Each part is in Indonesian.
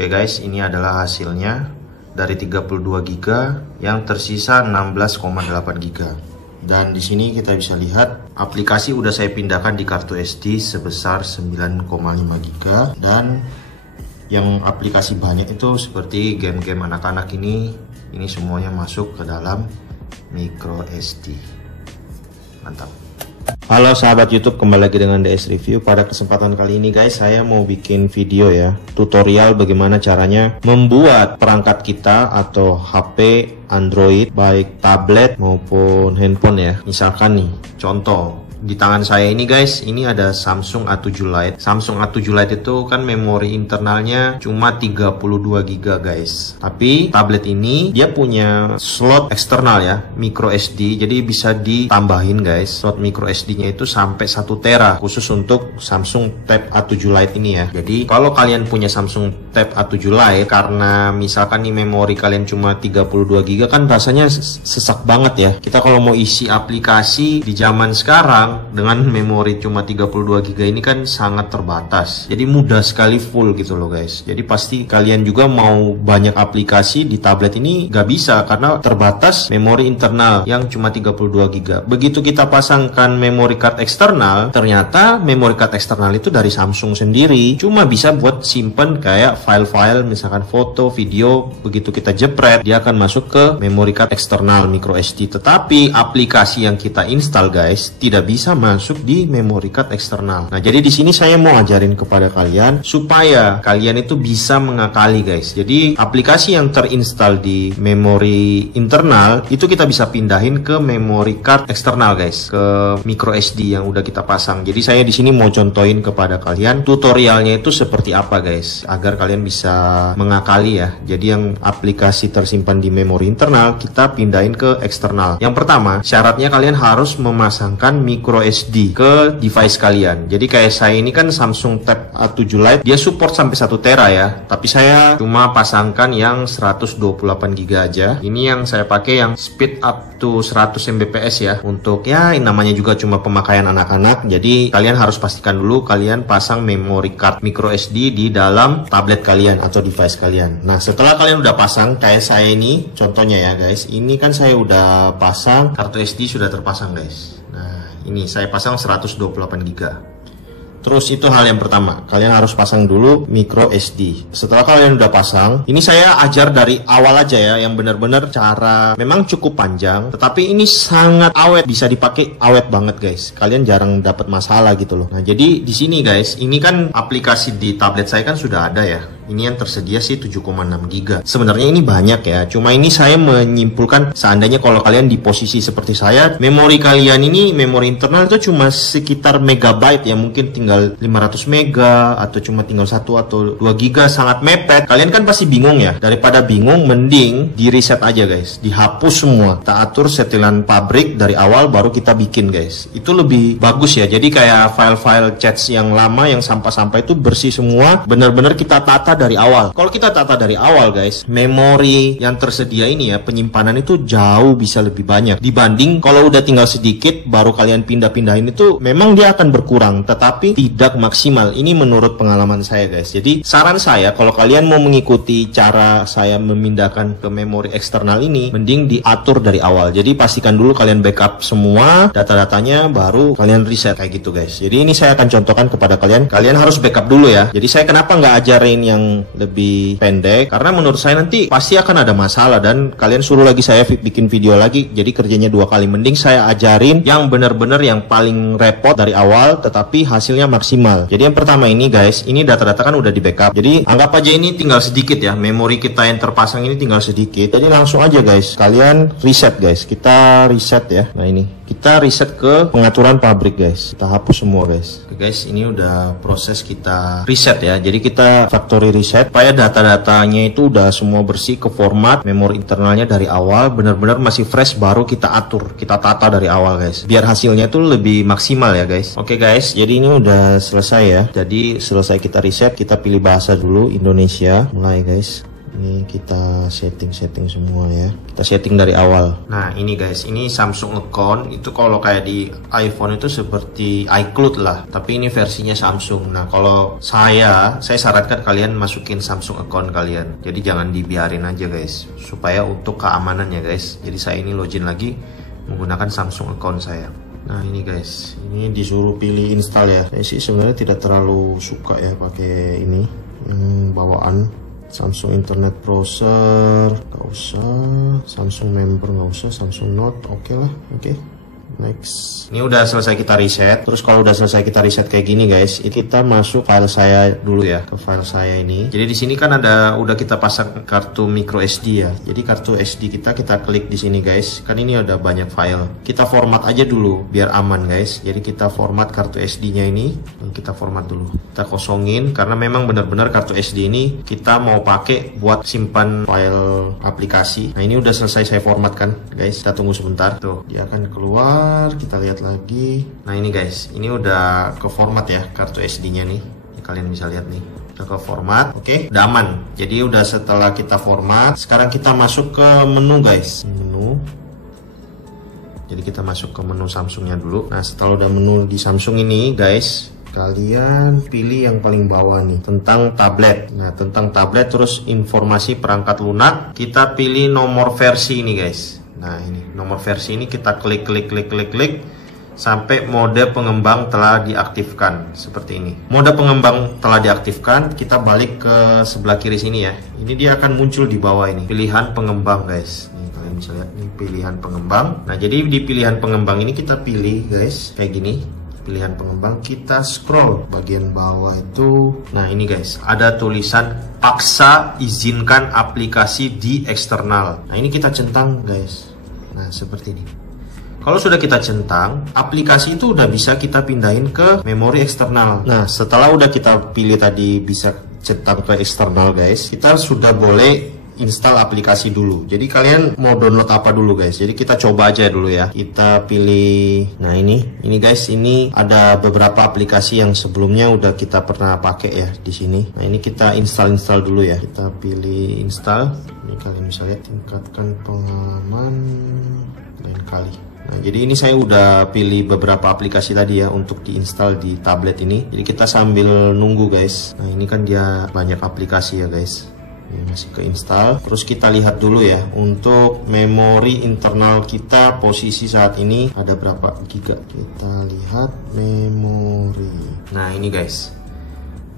Oke guys, ini adalah hasilnya dari 32 GB yang tersisa 16,8 GB. Dan di sini kita bisa lihat aplikasi udah saya pindahkan di kartu SD sebesar 9,5 GB, dan yang aplikasi banyak itu seperti game-game anak-anak ini semuanya masuk ke dalam micro SD. Mantap. Halo sahabat YouTube, kembali lagi dengan DS Review. Pada kesempatan kali ini guys, saya mau bikin video ya, tutorial bagaimana caranya membuat perangkat kita atau HP Android, baik tablet maupun handphone ya. Misalkan nih, contoh di tangan saya ini guys, ini ada Samsung A7 Lite. Samsung A7 Lite itu kan memori internalnya cuma 32 GB guys. Tapi tablet ini dia punya slot eksternal ya, micro SD. Jadi bisa ditambahin guys, slot micro SD-nya itu sampai 1 tera khusus untuk Samsung Tab A7 Lite ini ya. Jadi kalau kalian punya Samsung Tab A7 Lite, karena misalkan nih memori kalian cuma 32 GB kan rasanya sesak banget ya. Kita kalau mau isi aplikasi di zaman sekarang dengan memori cuma 32 GB ini kan sangat terbatas. Jadi mudah sekali full gitu loh guys. Jadi pasti kalian juga mau banyak aplikasi di tablet ini gak bisa karena terbatas memori internal yang cuma 32 GB. Begitu kita pasangkan memory card eksternal, ternyata memory card eksternal itu dari Samsung sendiri, cuma bisa buat simpen kayak file-file misalkan foto, video. Begitu kita jepret, dia akan masuk ke memory card eksternal micro SD. Tetapi aplikasi yang kita install guys tidak bisa masuk di memory card eksternal. Nah, jadi di sini saya mau ajarin kepada kalian supaya kalian itu bisa mengakali guys. Jadi aplikasi yang terinstall di memori internal itu kita bisa pindahin ke memory card eksternal guys, ke micro SD yang udah kita pasang. Jadi saya di sini mau contohin kepada kalian tutorialnya itu seperti apa guys, agar kalian bisa mengakali ya. Jadi yang aplikasi tersimpan di memori internal kita pindahin ke eksternal. Yang pertama, syaratnya kalian harus memasangkan micro SD ke device kalian. Jadi kayak saya ini kan Samsung Tab A7 Lite, dia support sampai 1 tera ya. Tapi saya cuma pasangkan yang 128 GB aja. Ini yang saya pakai yang speed up to 100 Mbps ya. Untuk ya namanya juga cuma pemakaian anak-anak. Jadi kalian harus pastikan dulu kalian pasang memory card micro SD di dalam tablet kalian atau device kalian. Nah, setelah kalian udah pasang kayak saya ini, contohnya ya guys. Ini kan saya udah pasang, kartu SD sudah terpasang guys. Ini saya pasang 128 GB. Terus itu hal yang pertama, kalian harus pasang dulu micro SD. Setelah kalian udah pasang, ini saya ajar dari awal aja ya, yang benar-benar cara memang cukup panjang, tetapi ini sangat awet, bisa dipakai awet banget guys. Kalian jarang dapat masalah gitu loh. Nah, jadi di sini guys, ini kan aplikasi di tablet saya kan sudah ada ya. Ini yang tersedia sih 7,6 GB. Sebenarnya ini banyak ya. Cuma ini saya menyimpulkan seandainya kalau kalian di posisi seperti saya, memori kalian ini memori internal itu cuma sekitar megabyte ya, mungkin tinggal 500 mega atau cuma tinggal 1 atau 2 GB, sangat mepet. Kalian kan pasti bingung ya. Daripada bingung, mending di reset aja guys. Dihapus semua. Kita atur setelan pabrik dari awal baru kita bikin guys. Itu lebih bagus ya. Jadi kayak file-file chats yang lama yang sampah-sampah itu bersih semua. Benar-benar kita tata dari awal. Kalau kita tata dari awal guys, memori yang tersedia ini ya, penyimpanan itu jauh bisa lebih banyak dibanding kalau udah tinggal sedikit baru kalian pindah-pindahin. Itu memang dia akan berkurang tetapi tidak maksimal. Ini menurut pengalaman saya guys. Jadi saran saya kalau kalian mau mengikuti cara saya memindahkan ke memori eksternal ini, mending diatur dari awal. Jadi pastikan dulu kalian backup semua data-datanya baru kalian reset kayak gitu guys. Jadi ini saya akan contohkan kepada kalian. Kalian harus backup dulu ya. Jadi saya kenapa nggak ajarin yang lebih pendek, karena menurut saya nanti pasti akan ada masalah dan kalian suruh lagi saya bikin video lagi, jadi kerjanya 2 kali. Mending saya ajarin yang benar-benar yang paling repot dari awal tetapi hasilnya maksimal. Jadi yang pertama ini guys, ini data-data kan udah di backup. Jadi anggap aja ini tinggal sedikit ya, memori kita yang terpasang ini tinggal sedikit. Jadi langsung aja guys, kalian reset guys. Kita reset ya. Nah ini kita reset ke pengaturan pabrik guys. Kita hapus semua guys. Oke guys, ini udah proses kita reset ya. Jadi kita factory reset supaya data-datanya itu udah semua bersih ke format memori internalnya dari awal, benar-benar masih fresh, baru kita atur, kita tata dari awal guys, biar hasilnya itu lebih maksimal ya guys. Oke guys, jadi ini udah selesai ya. Jadi selesai kita reset, kita pilih bahasa dulu Indonesia, mulai guys. Ini kita setting semua ya. Kita setting dari awal. Nah ini guys, ini Samsung account. Itu kalau kayak di iPhone itu seperti iCloud lah, tapi ini versinya Samsung. Nah kalau saya sarankan kalian masukin Samsung account kalian. Jadi jangan dibiarin aja guys, supaya untuk keamanan ya guys. Jadi saya ini login lagi menggunakan Samsung account saya. Nah ini guys, ini disuruh pilih install ya. Saya sih sebenarnya tidak terlalu suka ya pakai ini bawaan Samsung Internet Browser, nggak usah. Samsung Member nggak usah. Samsung Note oke lah. Oke. Next. Ini udah selesai kita reset. Terus kalau udah selesai kita reset kayak gini guys, kita masuk file saya dulu ya, ke file saya ini. Jadi di sini kan udah kita pasang kartu micro SD ya. Jadi kartu SD kita klik di sini guys. Kan ini ada banyak file. Kita format aja dulu biar aman guys. Jadi kita format kartu SD-nya ini. Kita format dulu. Kita kosongin karena memang benar-benar kartu SD ini kita mau pakai buat simpan file aplikasi. Nah ini udah selesai saya format kan guys. Kita tunggu sebentar. Tuh dia akan keluar. Kita lihat lagi. Nah ini guys, ini udah ke format ya kartu SD-nya nih. Kalian bisa lihat nih, udah ke format. Oke, udah aman. Jadi udah setelah kita format, sekarang kita masuk ke menu guys. Menu. Jadi kita masuk ke menu Samsungnya dulu. Nah setelah udah menu di Samsung ini guys, kalian pilih yang paling bawah nih, tentang tablet. Nah tentang tablet, terus informasi perangkat lunak. Kita pilih nomor versi ini guys. Nah ini nomor versi ini kita klik sampai mode pengembang telah diaktifkan seperti ini. Mode pengembang telah diaktifkan, kita balik ke sebelah kiri sini ya. Ini dia akan muncul di bawah ini, pilihan pengembang guys. Nih kalian bisa lihat nih pilihan pengembang. Nah jadi di pilihan pengembang ini kita pilih guys kayak gini. Pilihan pengembang, kita scroll bagian bawah itu. Nah ini guys, ada tulisan paksa izinkan aplikasi di eksternal. Nah ini kita centang guys. Nah seperti ini. Kalau sudah kita centang, aplikasi itu udah bisa kita pindahin ke memori eksternal. Nah setelah udah kita pilih tadi bisa centang ke eksternal guys, kita sudah boleh install aplikasi dulu. Jadi kalian mau download apa dulu guys? Jadi kita coba aja dulu ya. Kita pilih. Nah ini guys, ini ada beberapa aplikasi yang sebelumnya udah kita pernah pakai ya di sini. Nah ini kita install dulu ya. Kita pilih install. Ini kalian bisa lihat, tingkatkan pengalaman lain kali. Nah, jadi ini saya udah pilih beberapa aplikasi tadi ya untuk diinstal di tablet ini. Jadi kita sambil nunggu guys. Nah ini kan dia banyak aplikasi ya guys. Ini masih ke install. Terus kita lihat dulu ya untuk memori internal kita posisi saat ini ada berapa giga. Kita lihat memori. Nah ini guys,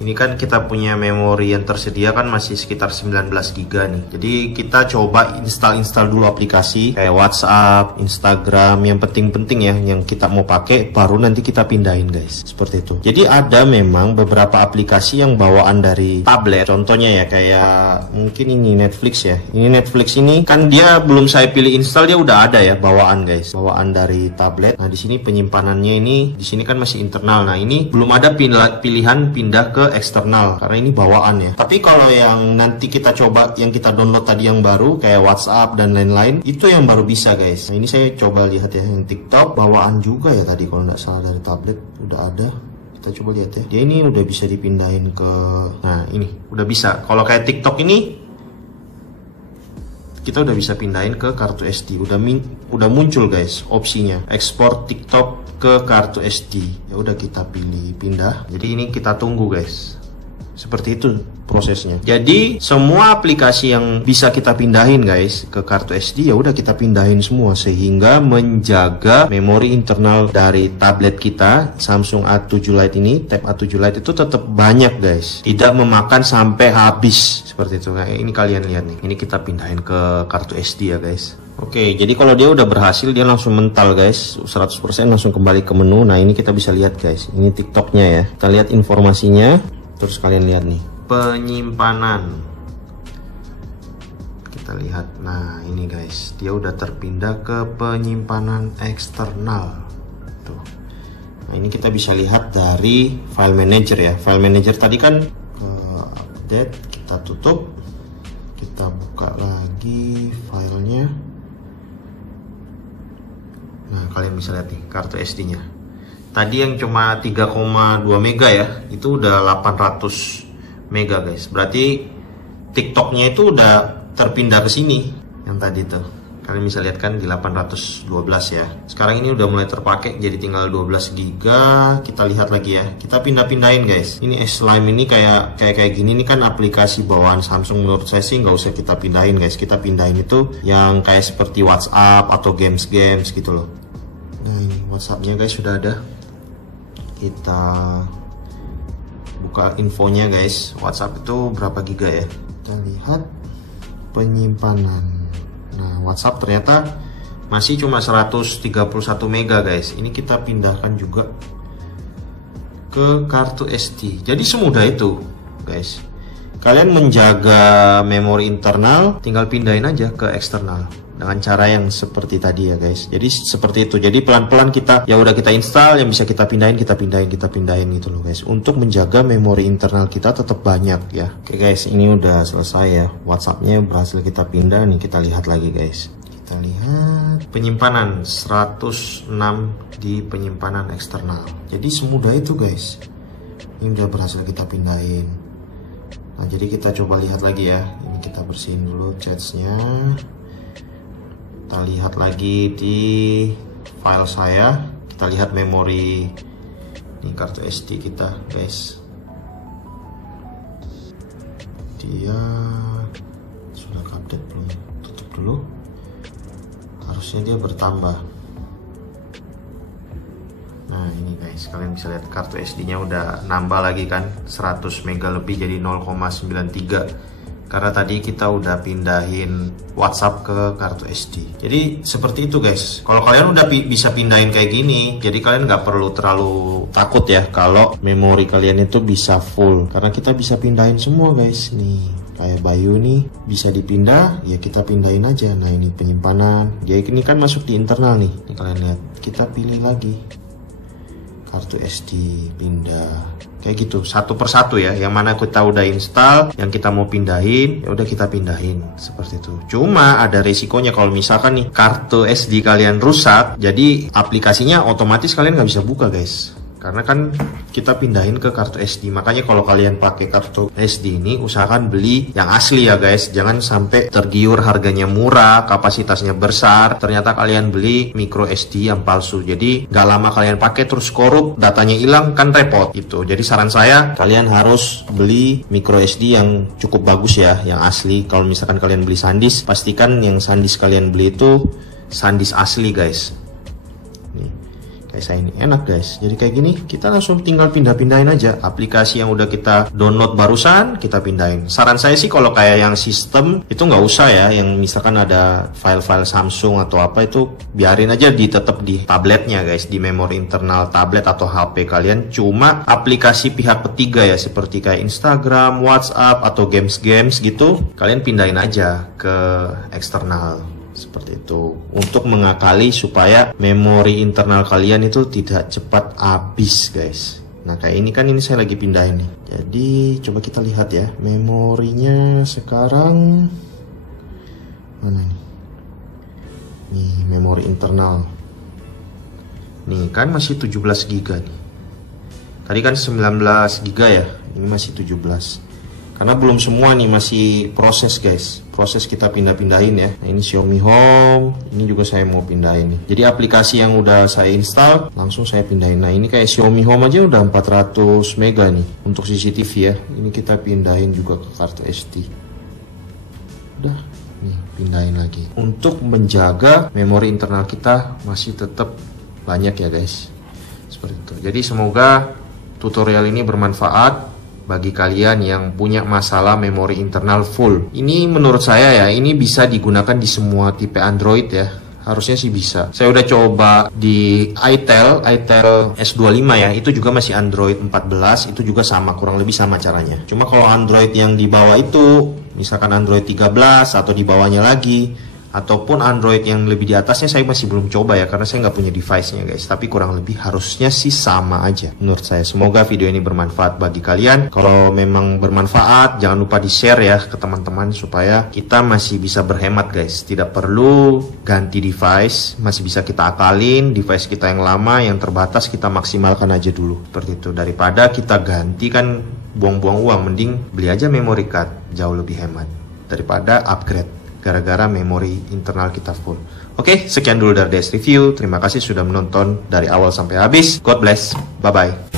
ini kan kita punya memori yang tersedia kan masih sekitar 19 giga nih. Jadi kita coba install dulu aplikasi kayak WhatsApp, Instagram, yang penting-penting ya yang kita mau pakai, baru nanti kita pindahin guys. Seperti itu. Jadi ada memang beberapa aplikasi yang bawaan dari tablet. Contohnya ya kayak mungkin ini Netflix ya. Ini Netflix ini kan dia belum saya pilih install, dia udah ada ya bawaan guys. Bawaan dari tablet. Nah di sini penyimpanannya ini di sini kan masih internal. Nah ini belum ada pilihan pindah ke eksternal karena ini bawaan ya. Tapi kalau yang nanti kita coba yang kita download tadi yang baru kayak WhatsApp dan lain-lain, itu yang baru bisa guys. Nah ini saya coba lihat ya, yang TikTok bawaan juga ya tadi kalau nggak salah dari tablet udah ada. Kita coba lihat ya, dia ini udah bisa dipindahin ke, nah ini udah bisa. Kalau kayak TikTok ini kita udah bisa pindahin ke kartu SD. Udah muncul guys opsinya ekspor TikTok ke kartu SD. Ya udah kita pilih pindah. Jadi ini kita tunggu guys. Seperti itu prosesnya. Jadi semua aplikasi yang bisa kita pindahin guys ke kartu SD ya udah kita pindahin semua sehingga menjaga memori internal dari tablet kita Samsung A7 Lite ini, tab A7 Lite itu tetap banyak guys. Tidak memakan sampai habis seperti itu. Nah, ini kalian lihat nih. Ini kita pindahin ke kartu SD ya guys. Oke, jadi kalau dia udah berhasil dia langsung mental guys, 100% langsung kembali ke menu. Nah ini kita bisa lihat guys, ini TikToknya ya. Kita lihat informasinya. Terus kalian lihat nih penyimpanan, kita lihat. Nah ini guys, dia udah terpindah ke penyimpanan eksternal tuh. Nah ini kita bisa lihat dari file manager ya. File manager tadi kan ke update, kita tutup, kita buka lagi filenya. Nah kalian bisa lihat nih kartu SD nya tadi yang cuma 3,2 mega ya, itu udah 800 mega guys. Berarti TikToknya itu udah terpindah ke sini yang tadi tuh. Kalian bisa lihat kan di 812 ya. Sekarang ini udah mulai terpakai jadi tinggal 12 GB. Kita lihat lagi ya. Kita pindah-pindahin guys. Ini S-Lime ini kayak gini nih kan aplikasi bawaan Samsung. Menurut saya sih nggak usah kita pindahin guys. Kita pindahin itu yang kayak seperti WhatsApp atau games-games gitu loh. Nah ini WhatsAppnya guys sudah ada. Kita buka infonya guys. WhatsApp itu berapa giga ya? Kita lihat penyimpanan. Nah, WhatsApp ternyata masih cuma 131 mega guys. Ini kita pindahkan juga ke kartu SD. Jadi semudah itu guys. Kalian menjaga memori internal tinggal pindahin aja ke eksternal dengan cara yang seperti tadi ya guys. Jadi seperti itu. Jadi pelan-pelan kita ya udah kita install, yang bisa kita pindahin gitu loh guys. Untuk menjaga memori internal kita tetap banyak ya. Oke guys, ini udah selesai ya. WhatsAppnya berhasil kita pindah nih, kita lihat lagi guys. Kita lihat penyimpanan 106 di penyimpanan eksternal. Jadi semudah itu guys. Ini udah berhasil kita pindahin. Nah, jadi kita coba lihat lagi ya. Ini kita bersihin dulu cache-nya. Kita lihat lagi di file saya. Kita lihat memori ini kartu SD kita, guys. Dia sudah update belum? Tutup dulu. Harusnya dia bertambah. Nah ini guys, kalian bisa lihat kartu SD-nya udah nambah lagi kan, 100 mega lebih jadi 0,93. Karena tadi kita udah pindahin WhatsApp ke kartu SD. Jadi seperti itu guys. Kalau kalian udah bisa pindahin kayak gini, jadi kalian nggak perlu terlalu takut ya kalau memori kalian itu bisa full. Karena kita bisa pindahin semua guys. Nih kayak Bayu nih bisa dipindah, ya kita pindahin aja. Nah ini penyimpanan, dia ini kan masuk di internal nih. Nih kalian lihat, kita pilih lagi kartu SD, pindah kayak gitu satu persatu ya. Yang mana kita udah install, yang kita mau pindahin ya udah kita pindahin seperti itu. Cuma ada resikonya kalau misalkan nih kartu SD kalian rusak, jadi aplikasinya otomatis kalian nggak bisa buka guys. Karena kan kita pindahin ke kartu SD. Makanya kalau kalian pakai kartu SD ini, usahakan beli yang asli ya guys. Jangan sampai tergiur harganya murah, kapasitasnya besar, ternyata kalian beli micro SD yang palsu. Jadi nggak lama kalian pakai terus korup, datanya hilang, kan repot gitu. Jadi saran saya, kalian harus beli micro SD yang cukup bagus ya, yang asli. Kalau misalkan kalian beli SanDisk, pastikan yang SanDisk kalian beli itu SanDisk asli guys. Kayak saya ini enak guys. Jadi kayak gini kita langsung tinggal pindah-pindahin aja. Aplikasi yang udah kita download barusan kita pindahin. Saran saya sih kalau kayak yang sistem itu nggak usah ya. Yang misalkan ada file-file Samsung atau apa itu biarin aja tetap di tabletnya guys, di memori internal tablet atau HP kalian. Cuma aplikasi pihak ketiga ya seperti kayak Instagram, WhatsApp atau games-games gitu kalian pindahin aja ke eksternal. Seperti itu untuk mengakali supaya memori internal kalian itu tidak cepat habis guys. Nah kayak ini kan, ini saya lagi pindahin nih. Jadi coba kita lihat ya memorinya sekarang mana nih. Nih memori internal nih kan masih 17 GB nih. Tadi kan 19 GB ya, ini masih 17. Karena belum semua nih, masih proses guys. Proses kita pindah-pindahin ya. Nah ini Xiaomi Home, ini juga saya mau pindahin nih. Jadi aplikasi yang udah saya install langsung saya pindahin. Nah ini kayak Xiaomi Home aja udah 400 mega nih untuk CCTV ya. Ini kita pindahin juga ke kartu SD. Udah, nih pindahin lagi. Untuk menjaga memori internal kita masih tetap banyak ya guys. Seperti itu. Jadi semoga tutorial ini bermanfaat bagi kalian yang punya masalah memori internal full. Ini menurut saya ya, ini bisa digunakan di semua tipe Android ya. Harusnya sih bisa. Saya udah coba di itel S25 ya, itu juga masih Android 14, itu juga sama, kurang lebih sama caranya. Cuma kalau Android yang di bawah itu, misalkan Android 13 atau di bawahnya lagi, ataupun Android yang lebih di atasnya saya masih belum coba ya, karena saya nggak punya device-nya guys. Tapi kurang lebih harusnya sih sama aja menurut saya. Semoga video ini bermanfaat bagi kalian. Kalau memang bermanfaat, jangan lupa di-share ya ke teman-teman supaya kita masih bisa berhemat guys. Tidak perlu ganti device, masih bisa kita akalin device kita yang lama, yang terbatas kita maksimalkan aja dulu. Seperti itu, daripada kita ganti kan buang-buang uang, mending beli aja memory card, jauh lebih hemat daripada upgrade gara-gara memori internal kita full. Oke, sekian dulu dari DS Review. Terima kasih sudah menonton dari awal sampai habis. God bless. Bye-bye.